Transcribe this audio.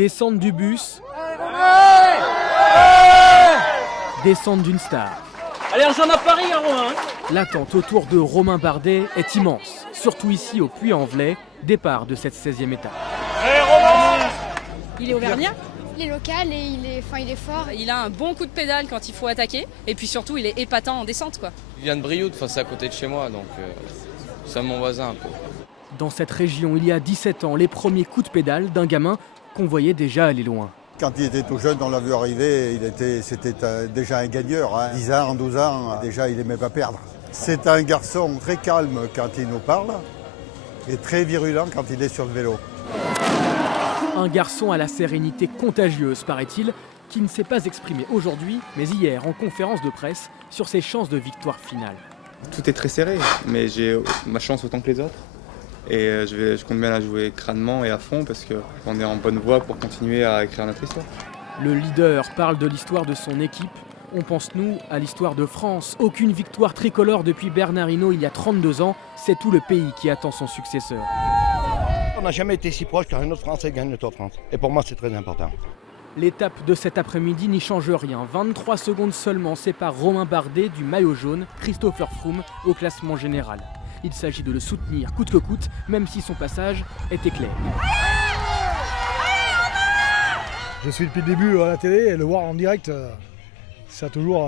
Descente du bus, descente d'une star. Allez, on s'en a Paris, hein, Romain. L'attente autour de Romain Bardet est immense, surtout ici au Puy-en-Velay, départ de cette 16e étape. Allez, Romain. Il est auvergnat. Il est local et il est fort. Il a un bon coup de pédale quand il faut attaquer. Et puis surtout, il est épatant en descente, quoi. Il vient de Brioude, c'est à côté de chez moi, donc c'est mon voisin un peu. Dans cette région, il y a 17 ans, les premiers coups de pédale d'un gamin qu'on voyait déjà aller loin. Quand il était tout jeune, on l'a vu arriver, c'était déjà un gagneur. 10 ans, 12 ans, déjà il n'aimait pas perdre. C'est un garçon très calme quand il nous parle et très virulent quand il est sur le vélo. Un garçon à la sérénité contagieuse, paraît-il, qui ne s'est pas exprimé aujourd'hui, mais hier en conférence de presse, sur ses chances de victoire finale. Tout est très serré, mais j'ai ma chance autant que les autres. Et je compte bien la jouer crânement et à fond parce qu'on est en bonne voie pour continuer à écrire notre histoire. Le leader parle de l'histoire de son équipe. On pense, nous, à l'histoire de France. Aucune victoire tricolore depuis Bernard Hinault il y a 32 ans. C'est tout le pays qui attend son successeur. On n'a jamais été si proche qu'un autre Français gagne le Tour de France. Et pour moi, c'est très important. L'étape de cet après-midi n'y change rien. 23 secondes seulement séparent Romain Bardet du maillot jaune, Christopher Froome, au classement général. Il s'agit de le soutenir coûte que coûte, même si son passage était clair. Je suis depuis le début à la télé et le voir en direct, ça a toujours